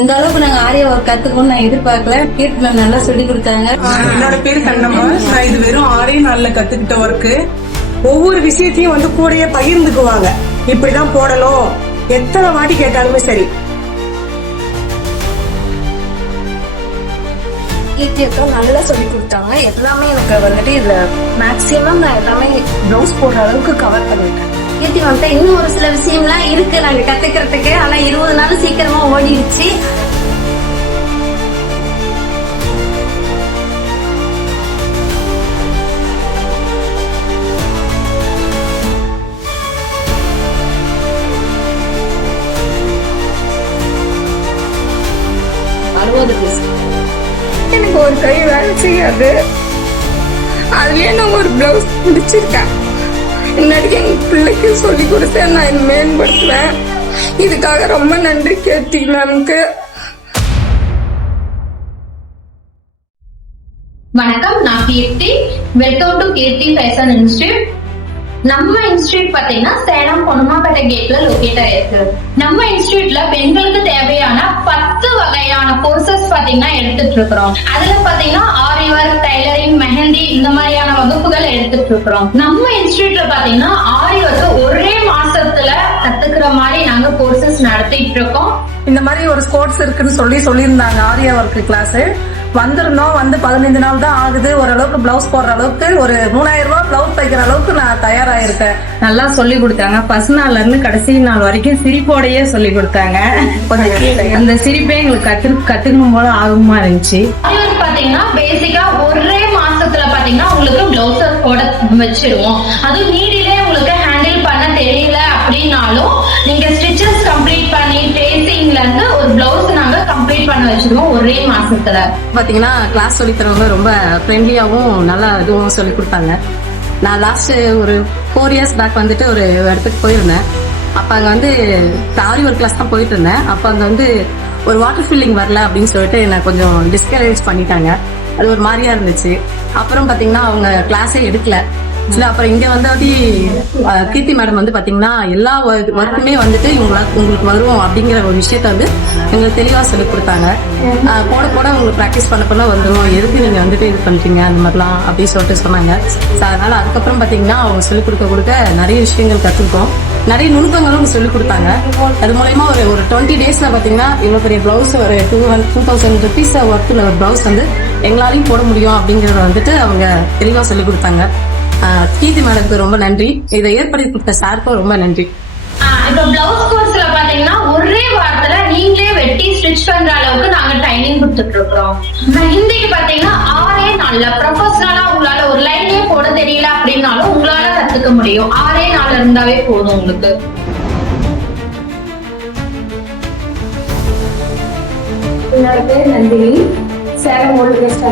இந்த அளவுக்கு நாங்க ஆரிய ஒர்க் கத்துக்கணும்னு நான் எதிர்பார்க்கல. கீர்த்தி மேம் நல்லா சொல்லி கொடுத்தாங்க. என்னோட பேர் கண்ணம்மா. நான் இது வெறும் ஆறே நாள்ல கத்துக்கிட்ட ஒர்க்கு ஒவ்வொரு விஷயத்தையும் வந்து கூடயே பகிர்ந்துக்குவாங்க. இப்படிதான் போடணும். எத்தனை வாட்டி கேட்டாலுமே சரி. கீர்த்தி அக்கா நல்லா சொல்லி கொடுத்தாங்க. எல்லாமே எனக்கு வந்துட்டு இதுல மேக்ஸிமம் நான் எல்லாமே ப்ளவுஸ் போடுற அளவுக்கு கவர் பண்ணிட்டேன் கீர்த்தி மேம்கிட்ட இன்னும் ஒரு சில விஷயம்லாம் இருக்கு. நாங்க கத்துக்கிறதுக்கு. ஆனா இருபது நாள் சீக்கிரமா ஓடிடுச்சு. எனக்கு ஒரு கை வேலை செய்யாது. அதுலயே நான் ஒரு பிளவுஸ் முடிச்சிருக்கேன் பிள்ளைக்கு சொல்லி கொடுத்தேன். நான் இதை மேம்படுத்துவேன். இதுக்காக ரொம்ப நன்றி கேட்டி மேம்க்கு. வணக்கம். நான் Keerthi. Welcome to Keerthi fashion institute நம்ம இன்ஸ்டியூட் பாத்தீங்கன்னா சேலம் பொன்னமாப்பேட்டை கேட்ல லொகேட் ஆயிருக்கு நம்ம இன்ஸ்டியூட்ல பெண்களுக்கு தேவையான பத்து வகையான கோர்சஸ் பாத்தீங்கன்னா எடுத்துட்டு இருக்கிறோம். அதுல பாத்தீங்கன்னா ஆரி ஒர்க் டைலரிங் மெஹந்தி இந்த மாதிரியான வகுப்புகள் எடுத்துட்டு இருக்கிறோம். நம்ம இன்ஸ்டியூட்ல பாத்தீங்கன்னா ஆரி ஒர்க் ஒரே மாசத்துல கத்துக்கிற மாதிரி நாங்க கோர்சஸ் நடத்திட்டு இருக்கோம். இந்த மாதிரி ஒரு ஸ்போர்ட்ஸ் இருக்குன்னு சொல்லி சொல்லியிருந்தாங்க ஆரியா ஒர்க் கிளாஸ் வந்திருந்தோம். வந்து பதினைந்து நாள் தான் ஆகுது. ஓரளவுக்கு பிளவுஸ் போடுற அளவுக்கு ஒரு மூணாயிரம் ரூபாய் பிளவுஸ் தைக்கிற அளவுக்கு நான் தயாராயிருக்கேன். நல்லா சொல்லி கொடுத்தாங்க. ஃபர்ஸ்ட் நாள்ல இருந்து கடைசி நாள் வரைக்கும் சிரிப்போடயே சொல்லி கொடுத்தாங்க. அந்த சிரிப்பே எங்களுக்கு கத்து கத்துக்கணும் போல ஆர்வமா இருந்துச்சு. பாத்தீங்கன்னா பேசிக்கா ஒரே மாசத்துல பாத்தீங்கன்னா உங்களுக்கு பிளவுஸ் போட வச்சிருவோம். அதுவும் நீடிலே உங்களுக்கு ஹேண்டில் பண்ண தெரியல அப்படின்னாலும் நீங்க ஸ்டிச்சஸ் கம்ப்ளீட் பண்ணி ட்ரேசிங்ல இருந்து ஒரு பிளவுஸ் கம்ப்ளீட் பண்ண வச்சிருவோம். ஒரே மாசத்துல. பாத்தீங்கன்னா கிளாஸ் சொல்லி தரவங்க ரொம்ப ஃப்ரெண்ட்லியாவும் நல்லா இதுவும் சொல்லி கொடுத்தாங்க. நான் லாஸ்ட் ஒரு ஃபோர் இயர்ஸ் பேக் வந்துட்டு ஒரு இடத்துக்கு போயிருந்தேன். அப்ப அங்க வந்து தாரி ஒர்க் கிளாஸ் தான் போயிட்டு இருந்தேன். அப்ப அங்க வந்து ஒரு வாட்டர் ஃபில்லிங் வரல அப்படின்னு சொல்லிட்டு என்னை கொஞ்சம் டிஸ்கரேஜ் பண்ணிட்டாங்க. அது ஒரு மாதிரியா இருந்துச்சு. அப்புறம் பாத்தீங்கன்னா அவங்க கிளாஸே எடுக்கல. அப்புறம் இங்க வந்து கீர்த்தி மேடம் வந்து பாத்தீங்கன்னா எல்லா ஒர்க்குமே வந்துட்டு இவங்களுக்கு உங்களுக்கு வரும் அப்படிங்கிற ஒரு விஷயத்த வந்து எங்களுக்கு தெளிவா சொல்லி கொடுத்தாங்க. போட போட உங்களுக்கு ப்ராக்டிஸ் பண்ண பண்ண வந்துடும் எதுக்கு நீங்க வந்துட்டு இது பண்றீங்க அந்த மாதிரிலாம் அப்படின்னு சொல்லிட்டு சொன்னாங்க. ஸோ அதனால அதுக்கப்புறம் பாத்தீங்கன்னா அவங்க சொல்லிக் கொடுக்க கொடுக்க நிறைய விஷயங்கள் கத்துக்கிட்டோம். நிறைய நுணுக்கங்களும் சொல்லி கொடுத்தாங்க. அது மூலயமா ஒரு ஒரு டுவெண்ட்டி டேஸ்ல பாத்தீங்கன்னா இவ்வளவு பெரிய பிளவுஸ் ஒரு டூ டூ தௌசண்ட் ருபீஸ் ஒர்த்தில் ஒரு பிளவுஸ் வந்து எங்களாலையும் போட முடியும் அப்படிங்கறத வந்துட்டு அவங்க தெளிவா சொல்லி கொடுத்தாங்க. கீர்த்தி மேடம்க்கு ரொம்ப நன்றி. இதை ஏற்படுத்தி கொடுத்த சாருக்கும் ரொம்ப நன்றி. இப்ப பிளவுஸ் கோர்ஸ்ல பாத்தீங்கன்னா ஒரே வாரத்துல நீங்களே வெட்டி ஸ்டிச் பண்ற அளவுக்கு நாங்க ட்ரைனிங் கொடுத்துட்டு இருக்கிறோம் ஹிந்திக்கு பாத்தீங்கன்னா ஆறே நாள்ல ப்ரொஃபஷனலா உங்களால ஒரு லைன்லயே போட தெரியல அப்படின்னாலும் உங்களால கத்துக்க முடியும். ஆறே நாள் இருந்தாவே போதும் உங்களுக்கு. என்னோட பேர் நந்தினி சேலம் ஓல்டு பஸ்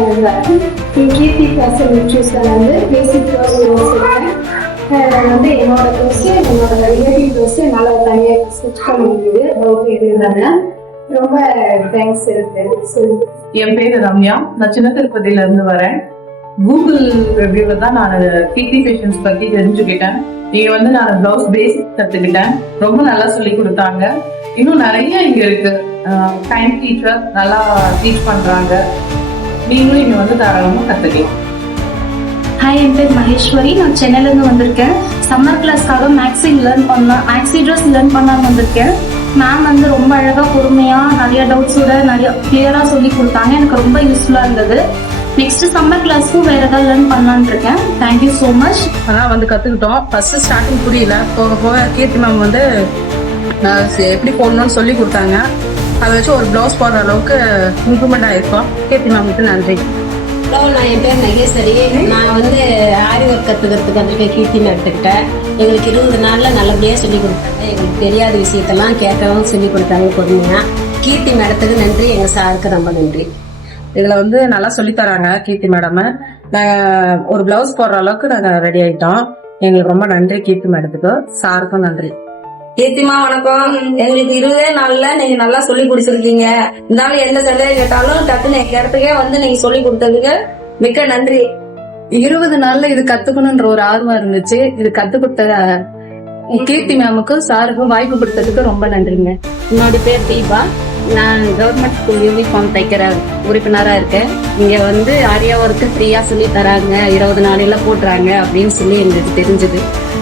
என் கீர்த்தி ஃபேஷன் நியூட்ரிஷன் வந்து பேசிக் கோர்ஸ் வச்சுருக்கேன் வந்து என்னோட கோர்ஸ் என்னோட ரிலேட்டிவ் கோர்ஸ் என்னால் தனியாக ஸ்டிச் பண்ண முடியுது. ஓகே இருந்தாங்க ரொம்ப தேங்க்ஸ் இருக்கு என் பேர் ரம்யா. நான் சின்ன திருப்பதியில இருந்து வரேன். கூகுள் ரிவ்யூல தான் நான் பிடி ஃபேஷன்ஸ் பத்தி தெரிஞ்சுக்கிட்டேன். இங்க வந்து நான் பிளவுஸ் பேசிக் கத்துக்கிட்டேன். ரொம்ப நல்லா சொல்லி கொடுத்தாங்க. இன்னும் நிறைய இங்க இருக்கு. டைம் டீச்சர் நல்லா டீச் பண்றாங்க. நீங்களும் இங்க வந்து தாராளமா கத்துக்கலாம். ஹாய் என் பேர் மகேஸ்வரி. நான் சென்னையிலேருந்து வந்திருக்கேன். சம்மர் கிளாஸ்க்காக மேக்ஸி லேர்ன் பண்ணலாம் மேக்ஸி ட்ரெஸ் லேர்ன் பண்ணலாம்னு வந்திருக்கேன். மேம் வந்து ரொம்ப அழகாக பொறுமையாக நிறைய டவுட்ஸோட நிறைய கிளியராக சொல்லி கொடுத்தாங்க. எனக்கு ரொம்ப யூஸ்ஃபுல்லாக இருந்தது. நெக்ஸ்ட் சம்மர் கிளாஸ்க்கும் வேறு ஏதாவது லேர்ன் பண்ணலான்னு இருக்கேன். தேங்க்யூ ஸோ மச் அதான் வந்து கத்துக்கிட்டோம். ஃபர்ஸ்ட் ஸ்டார்டிங் புரியல. போக போக கீர்த்தி மேம் வந்து எப்படி போடணும்னு சொல்லி கொடுத்தாங்க. அதை வச்சு ஒரு பிளவுஸ் போடுற அளவுக்கு இம்ப்ரூவ்மெண்ட் ஆயிருக்கோம் கீர்த்தி மேமுக்கு நன்றி. ஹலோ நான் என் பேர் நகேஸ்வரி நான் வந்து ஆரி ஒர்க் கற்றுக்கிறதுக்கு வந்திருக்கேன் கீர்த்தி மேடத்துக்கிட்ட எங்களுக்கு இருபது நாளில் நல்லபடியாக சொல்லி கொடுத்தாங்க. எங்களுக்கு தெரியாத விஷயத்தெல்லாம் கேட்கவும் சொல்லி கொடுத்தாங்க பொறுமையாக கீர்த்தி மேடத்துக்கு நன்றி. எங்கள் சாருக்கு ரொம்ப நன்றி. இதுல வந்து நல்லா சொல்லி தராங்க கீர்த்தி மேடம் நாங்க ஒரு பிளவுஸ் போடுற அளவுக்கு நாங்க ரெடி ஆயிட்டோம். எங்களுக்கு ரொம்ப நன்றி கீர்த்தி மேடத்துக்கு சாருக்கும் நன்றி. கீர்த்திமா வணக்கம். எங்களுக்கு இருபதே நாள்ல நீங்க நல்லா சொல்லி கொடுத்துருக்கீங்க. இருந்தாலும் எந்த சந்தேகம் கேட்டாலும் டக்குன்னு எங்க இடத்துக்கே வந்து நீங்க சொல்லி கொடுத்ததுக்கு மிக்க நன்றி. இருபது நாள்ல இது கத்துக்கணும்ன்ற ஒரு ஆர்வம் இருந்துச்சு. இது கத்து கொடுத்த கீர்த்தி மேமுக்கும் சாருக்கும் வாய்ப்பு கொடுத்ததுக்கு ரொம்ப நன்றிங்க. என்னோட பேர் தீபா. நான் கவர்மெண்ட் ஸ்கூல் யூனிஃபார்ம் தைக்கிற உறுப்பினராக இருக்கேன். இங்கே வந்து ஆரியா ஒர்க்கு ஃப்ரீயாக சொல்லி தராங்க. இருபது நாளையில் போடுறாங்க அப்படின்னு சொல்லி எங்களுக்கு தெரிஞ்சது.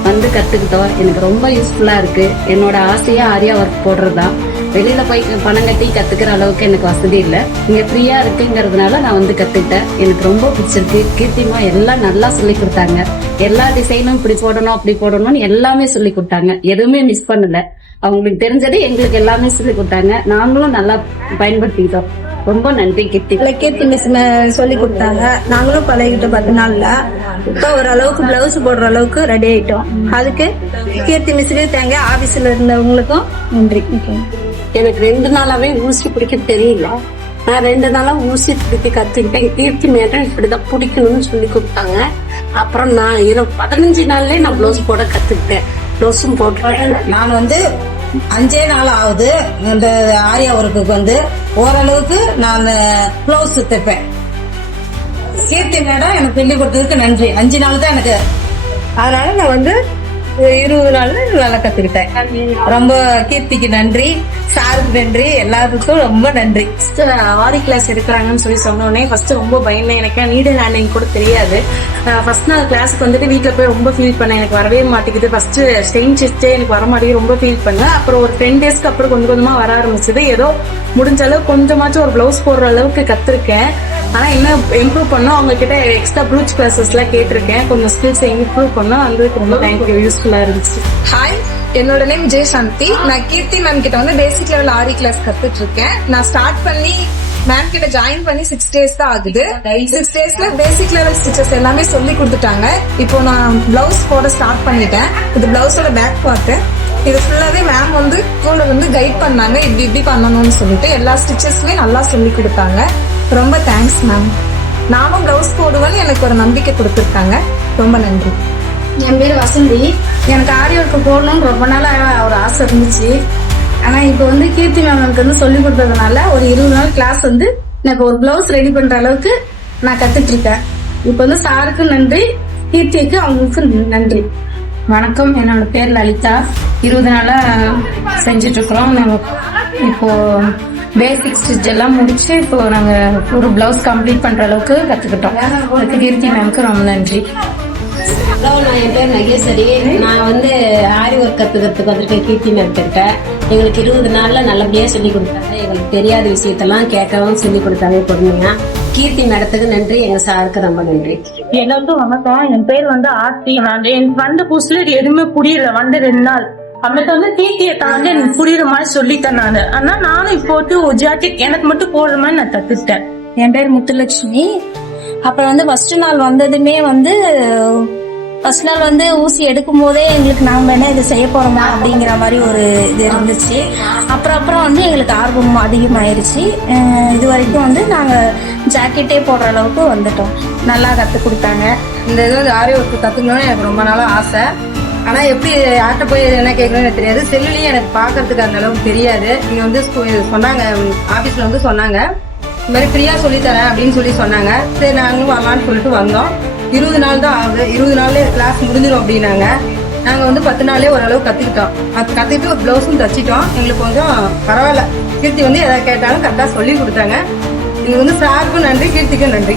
வந்து கற்றுக்கிட்டோம் எனக்கு ரொம்ப யூஸ்ஃபுல்லாக இருக்குது என்னோட ஆசையாக ஆரியா ஒர்க் போடுறதா. வெளியில போய் பணம் கட்டி கத்துக்கிற அளவுக்கு எனக்கு வசதி இல்லை. இங்க ஃப்ரீயா இருக்குங்கிறதுனால நான் வந்து கத்துக்கிட்டேன். எனக்கு ரொம்ப பிடிச்சிருக்கு. கீர்த்திமா எல்லாம் நல்லா சொல்லி கொடுத்தாங்க. எல்லா டிசைனும் இப்படி போடணும் அப்படி போடணும்னு எல்லாமே சொல்லி கொடுத்தாங்க. எதுவுமே மிஸ் பண்ணல. அவங்களுக்கு தெரிஞ்சது எங்களுக்கு எல்லாமே சொல்லி கொடுத்தாங்க. நாங்களும் நல்லா பயன்படுத்திக்கிட்டோம். ரொம்ப நன்றி கீர்த்தி. கீர்த்தி மிஸ் சொல்லி கொடுத்தாங்க. நாங்களும் பழகிட்டோம் பத்து நாள்ல. இப்போ ஓரளவுக்கு பிளவுஸ் போடுற அளவுக்கு ரெடி ஆயிட்டோம். அதுக்கு கீர்த்தி மிஸ்க்கு தேங்க ஆபீஸ்ல இருந்தவங்களுக்கும் நன்றி. எனக்கு ரெண்டு நாளாவே ஊசி பிடிக்க தெரியல. நான் ரெண்டு நாளா ஊசி பிடிக்க கத்துக்கிட்டேன். கீர்த்தி மேடம் இப்படிதான் பிடிக்கணும்னு சொல்லி கொடுத்தாங்க. அப்புறம் நான் இரு பதினஞ்சு நாள்லயே நான் ப்ளவுஸ் போட கத்துக்கிட்டேன். ப்ளவுஸும் போட்டுட்டேன். நான் வந்து அஞ்சே நாள் ஆகுது. இந்த ஆரியா ஒர்க்குக்கு வந்து ஓரளவுக்கு நான் ப்ளவுஸ் தைப்பேன். கீர்த்தி மேடம் எனக்கு சொல்லி கொடுத்ததுக்கு நன்றி. அஞ்சு நாள் தான் எனக்கு. அதனால நான் வந்து இருபது நாள்ல நல்லா கத்துக்கிட்டேன். ரொம்ப கீர்த்திக்கு நன்றி சாருக்கு நன்றி எல்லாத்துக்கும் ரொம்ப நன்றி. ஆரி கிளாஸ் எடுக்கிறாங்கன்னு சொல்லி சொன்னோடனே ஃபர்ஸ்ட் ரொம்ப பயந்தேன் எனக்கு நீடு லேண்டிங் கூட தெரியாது. ஃபர்ஸ்ட் நான் கிளாஸுக்கு வந்துட்டு வீட்டில் போய் ரொம்ப ஃபீல் பண்ணேன். எனக்கு வரவே மாட்டேங்குது. ஃபர்ஸ்ட் ஸ்டெயின் செஸ்டே எனக்கு வர மாட்டேங்குது ரொம்ப ஃபீல் பண்ணேன். அப்புறம் ஒரு டென் டேஸ்க்கு அப்புறம் கொஞ்சம் கொஞ்சமாக வர ஆரம்பிச்சது. ஏதோ முடிஞ்ச அளவு கொஞ்சமாச்சும் ஒரு ப்ளவுஸ் போடுற அளவுக்கு கற்றுருக்கேன் ஆனா இன்னும் இம்ப்ரூவ் பண்ணோம்? அவங்க கிட்ட எக்ஸ்ட்ரா ப்ளூச் கிளாஸஸ் எல்லாம் கேட்டிருக்கேன். கொஞ்சம் ஸ்கில்ஸ் இம்ப்ரூவ் பண்ணோம். அது ரொம்ப தேங்க்யூ யூஸ்ஃபுல்லா இருந்துச்சு. ஹாய் என்னோட நேம் ஜெய் சாந்தி நான் கீர்த்தி மேம் கிட்ட வந்து பேசிக் லெவல் ஆரி கிளாஸ் கத்துட்டு இருக்கேன் நான் ஸ்டார்ட் பண்ணி மேம் கிட்ட ஜாயின் பண்ணி சிக்ஸ் டேஸ் தான் ஆகுது. சிக்ஸ் டேஸ்ல பேசிக் லெவல் ஸ்டிச்சஸ் எல்லாமே சொல்லி கொடுத்துட்டாங்க. இப்போ நான் பிளவுஸ் போட ஸ்டார்ட் பண்ணிட்டேன். இது பிளவுஸோட பேக் பார்ட்டு இது ஃபுல்லாவே மேம் வந்து கூட வந்து கைட் பண்ணாங்க. இப்படி இப்படி பண்ணணும்னு சொல்லிட்டு எல்லா ஸ்டிச்சஸுமே நல்லா சொல்லி கொடுத்தாங்க. ரொம்ப தேங்க்ஸ் மேம் நானும் ப்ளவுஸ் போடுவேன்னு எனக்கு ஒரு நம்பிக்கை கொடுத்துருக்காங்க. ரொம்ப நன்றி. என் பேர் வசந்தி. எனக்கு ஆரி ஒர்க்கு போடணும்னு ரொம்ப நாளாக ஒரு ஆசை இருந்துச்சு. ஆனால் இப்போ வந்து கீர்த்தி மேம் எனக்கு வந்து சொல்லி கொடுத்ததுனால ஒரு இருபது நாள் கிளாஸ் வந்து எனக்கு ஒரு ப்ளவுஸ் ரெடி பண்ணுற அளவுக்கு நான் கற்றுட்ருக்கேன் இப்போ வந்து சாருக்கு நன்றி கீர்த்திக்கு அவங்களுக்கு நன்றி. வணக்கம். என்னோட பேர் லலிதா. இருபது நாளாக செஞ்சிட்ருக்குறோம் நாங்கள் இப்போது பேசிக் ஸ்டிச் எல்லாம் முடிச்சு இப்போ நாங்க ஒரு பிளவுஸ் கம்ப்ளீட் பண்ற அளவுக்கு கத்துக்கிட்டோம். அதுக்கு கீர்த்தி மேம்க்கு ரொம்ப நன்றி. ஹலோ நான் என் பேர் நகேஸ்வரி நான் வந்து ஆரி ஒர்க் கத்துக்கிறதுக்கு வந்திருக்கேன் கீர்த்தி மேற்கிட்ட எங்களுக்கு இருபது நாள்ல நல்லபடியா சொல்லி கொடுத்தாங்க. எங்களுக்கு தெரியாத விஷயத்தெல்லாம் கேட்கவும் சொல்லி கொடுத்தாங்க பொறுமையா கீர்த்தி மேடத்துக்கு நன்றி. எங்க சாருக்கு ரொம்ப நன்றி. எல்லாருக்கும் வணக்கம். என் பேர் வந்து ஆர்த்தி. நான் எனக்கு வந்த புதுசுல இது எதுவுமே புரியல. வந்து ரெண்டு நாள். அப்புறம் வந்து தீர்த்தியத்தை வந்து எனக்கு புரியுற மாதிரி சொல்லித்தேன் நானு. ஆனா நானும் இப்போ வந்து ஒரு ஜாக்கெட் எனக்கு மட்டும் போடுற மாதிரி நான் கத்துக்கிட்டேன் என் பேர் முத்துலட்சுமி. அப்புறம் வந்து ஃபர்ஸ்ட் நாள் வந்ததுமே வந்து ஃபர்ஸ்ட் நாள் வந்து ஊசி எடுக்கும் போதே எங்களுக்கு நாம என்ன இது செய்ய போறோமா அப்படிங்கிற மாதிரி ஒரு இது இருந்துச்சு. அப்புறம் அப்புறம் வந்து எங்களுக்கு ஆர்வம் அதிகமாயிருச்சு. இது வரைக்கும் வந்து நாங்க ஜாக்கெட்டே போடுற அளவுக்கு வந்துட்டோம். நல்லா கத்து கொடுத்தாங்க. இந்த இது வந்து ஆரி ஒர்க் கத்துக்கணும்னு எனக்கு ரொம்ப நாளா ஆசை. ஆனா எப்படி யார்கிட்ட போய் என்ன கேட்கணும்னு தெரியாது. செல்லுலயும் எனக்கு பாக்குறதுக்கு அந்த அளவுக்கு தெரியாது. இங்க வந்து சொன்னாங்க ஆபீஸ்ல வந்து சொன்னாங்க. இந்த மாதிரி ஃப்ரீயா சொல்லி தரேன் அப்படின்னு சொல்லி சொன்னாங்க. சரி நாங்களும் வரலான்னு சொல்லிட்டு வந்தோம். இருபது நாள் தான் ஆகுது. இருபது நாள்ல கிளாஸ் முடிஞ்சிடும் அப்படின்னாங்க. நாங்க வந்து பத்து நாளே ஓரளவு கத்துக்கிட்டோம். அது கத்துக்கிட்டு ஒரு பிளவுஸும் தச்சிட்டோம். எங்களுக்கு கொஞ்சம் பரவாயில்ல. கீர்த்தி வந்து எதாவது கேட்டாலும் கரெக்டா சொல்லி கொடுத்தாங்க. இது வந்து சாருக்கும் நன்றி கீர்த்திக்கும் நன்றி.